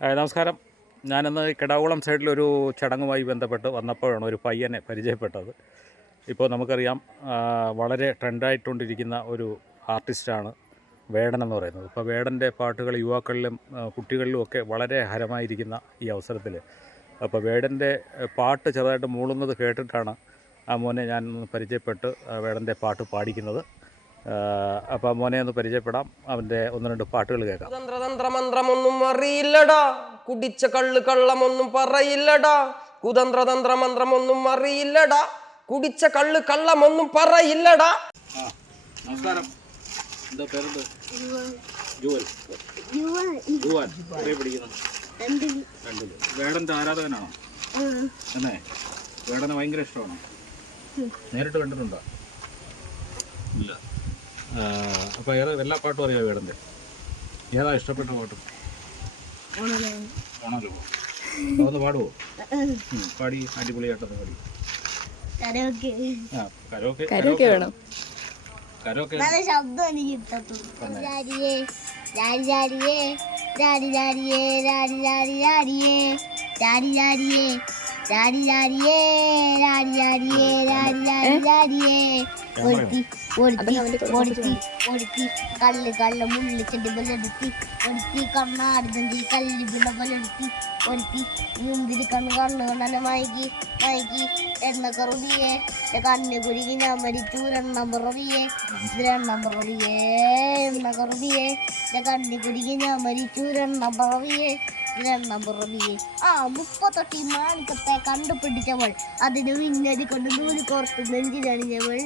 നമസ്കാരം. ഞാനിന്ന് കിടാകുളം സൈഡിലൊരു ചടങ്ങുമായി ബന്ധപ്പെട്ട് വന്നപ്പോഴാണ് ഒരു പയ്യനെ പരിചയപ്പെട്ടത്. ഇപ്പോൾ നമുക്കറിയാം, വളരെ ട്രെൻഡായിട്ടുകൊണ്ടിരിക്കുന്ന ഒരു ആർട്ടിസ്റ്റാണ് വേടൻ എന്ന് പറയുന്നത്. ഇപ്പോൾ വേടൻ്റെ പാട്ടുകൾ യുവാക്കളിലും കുട്ടികളിലുമൊക്കെ വളരെ ഹരമായിരിക്കുന്ന ഈ അവസരത്തിൽ അപ്പോൾ വേടൻ്റെ പാട്ട് ചെറുതായിട്ട് മൂളുന്നത് കേട്ടിട്ടാണ് ആ മോനെ ഞാൻ പരിചയപ്പെട്ട് വേടൻ്റെ പാട്ട് പാടിക്കുന്നത്. അപ്പോൾ മോനെ ഒന്ന് പരിചയപ്പെടാം, അവൻ്റെ ഒന്ന് രണ്ട് പാട്ടുകൾ കേൾക്കാം. തന്ത്രമന്ത്രമൊന്നും അറിയില്ലടാ, കുടിച്ച കള്ള് കള്ളമൊന്നും പറയില്ലടാ. കുതന്ത്രതന്ത്രമന്ത്രമൊന്നും അറിയില്ലടാ, കുടിച്ച കള്ള് കള്ളമൊന്നും പറയില്ലടാ. നമസ്കാരം. എന്താ പേരുണ്ട്? ജുവൽ. വേടൻ്റെ ആരാധകനാണോ? അല്ലേ? വേടനെ ഭയങ്കര ഇഷ്ടമാണോ? നേരിട്ട് കണ്ടിട്ടുണ്ടോ? ഇല്ല. അപ്പോൾ എല്ലാ പാട്ടും അറിയാം വേടൻ്റെ? ഏതാ ഇഷ്ടപ്പെട്ട പാട്ട്? ഓണല്ലോ. അതൊന്ന് പാടുവോ? പാടി അടിപൊളിയായിട്ടൊന്ന് പാടി. കരോക്കെ വേണം. കരോക്കെ കല്ല് കല്ല് മുള്ളിച്ചെടി ബലെടുത്തി ഒരുത്തി കണ്ണാടുന്നെങ്കിൽ കല്ല് ബലെടുത്തി ഒരുത്തി മുന്തിരി കണ്ണ് കണ്ണ് കണ്ണനെ മയക്കി മയക്കി എണ്ണ കറുതിയെ കണ്ണ് കുരുകി ഞാൻ മരിച്ചു രണ്ടാം പുറവിയെ രണ്ടാം പുറവിയെ എണ്ണ കറുതിയെ കണ്ണി കുരുകി ഞാൻ മരിച്ചു രണ്ടാം പുറവിയെ രണ്ടാം പുറവിയെ 38 മാണിക്കത്തെ കണ്ടുപിടിച്ചവൾ അതിന് വിന്നടി കൊണ്ട് നൂല് കോർത്ത് നെഞ്ചിലണിഞ്ഞവൾ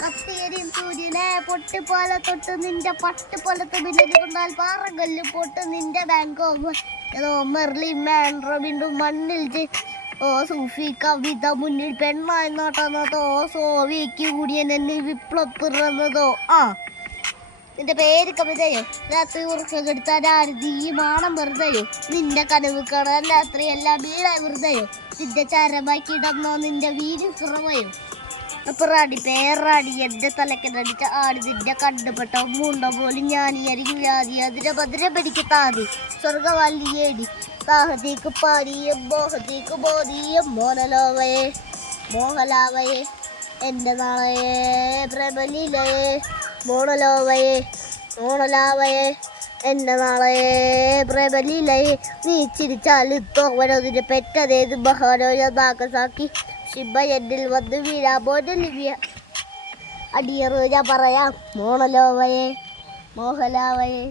കത്തിയരിയും സൂര്യനെ പൊട്ടിപ്പോലെ തൊട്ട് നിന്റെ പട്ടുപോലത്തെ വില്ലതി കൊണ്ടാൽ പാറകല്ല് പൊട്ട് നിന്റെ ബാങ്കോ ഏതോ മെർലിൻ മാൻഡ്രോ വീണ്ടും മണ്ണിൽ സൂഫി കവിത മുന്നിൽ പെണ്ണായി നോട്ടന്നതോ സോവിക്ക് കൂടിയ എന്നെ വിപ്ലവപ്പിറന്നതോ നിന്റെ പേര് കവിതയോ രാത്രി ഉറക്കെടുത്താൽ ആരതി മാണം വെറുതെയോ നിന്റെ കനവ് കാണാൻ രാത്രി എല്ലാം വീടായി വെറുതെയോ നിന്റെ ചരമായി കിടന്നോ നിന്റെ വീര്യം കുറവയോ അപ്പറാടി പേറാടി എന്റെ തലക്കനടിച്ച ആടി നിന്റെ കണ്ടുപെട്ടോ മൂണ്ട പോലും ഞാൻ അരികു വ്യാധി അതിരെ ഭദ്ര ഭരിക്ക് താതി സ്വർഗവല്ലിയേടി താഹതീക്ക് പാരിയം മോഹതീക്ക് ബോധിയം മോനലോവയെ മോഹലാവയെ എൻ്റെ നാളയെ പ്രബലിലയെ മോണലോവയെ മോണലാവയെ എൻ്റെ നാളയെ പ്രബലിലയെ നീ ചിരിച്ചാൽ തോവനതിന് പെറ്റതേത് ബഹാനോയാക്കി ശിബ എന്നിൽ വന്ന് വീഴാബോലിയ അടിയറു ഞാൻ പറയാം മോണലോവയെ മോഹലാവയെ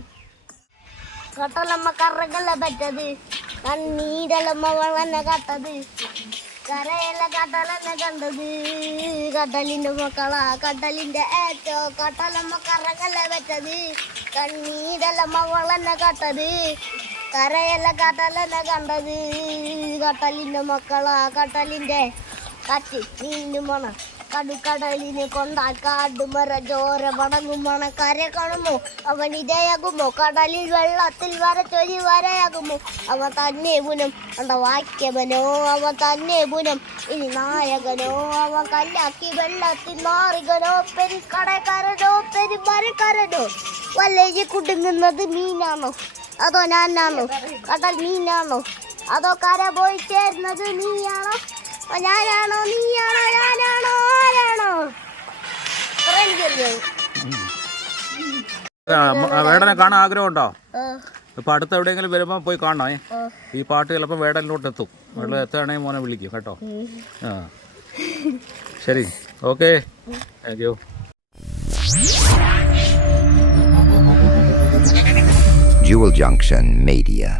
കട്ടലമ്മ കറകല്ല പറ്റത് കണ്ണീരലമ്മ വളന്നെ കട്ടത് കരയല്ല കടലെന്നെ കണ്ടത് കടലിന്റെ മക്കളാ കടലിന്റെ ഏറ്റോ കടലമ്മ കറകല്ല പറ്റത് കണ്ണീരലമ്മ വളന്നെ കട്ടത് കരയല്ല കടലെന്നെ കണ്ടത് കടലിന്റെ മക്കളാ കടലിന്റെ കത്തി നീനുമണ കടുക്കടലിന് കൊണ്ടാൽ കാടുമര ചോര പടങ്ങുമണ കര കാണുമോ അവൻ ഇതയാകുമോ കടലിൽ വെള്ളത്തിൽ വരച്ചൊരി വരയാകുമോ അവൻ തന്നെ പുനം കണ്ട വാക്യമനോ അവൻ തന്നെ പുനം ഇനി നായകനോ അവൻ കല്ലാക്കി വെള്ളത്തിൽ നാറികനോ പെരിക്കടക്കാരനോ പെരുമരക്കാരനോ വല്ലേജ് കുടുങ്ങുന്നത് മീനാണോ അതോ ഞാനാണോ കടൽ മീനാണോ അതോ കര പോയി ചേരുന്നത് നീയാണോ ഞാനാണോ നീയാണോ ഞാനാണോ ആരാണോ വേടനെ കാണാൻ ആഗ്രഹമുണ്ടോ? ഇപ്പം അടുത്ത് എവിടെയെങ്കിലും വരുമ്പോൾ പോയി കാണണേ. ഈ പാട്ട് ചിലപ്പോൾ വേടനിലോട്ട് എത്തും. വെള്ളം എത്തുകയാണെങ്കിൽ മോനെ വിളിക്കും കേട്ടോ. ശരി, okay, thank you. Jewel Junction Media.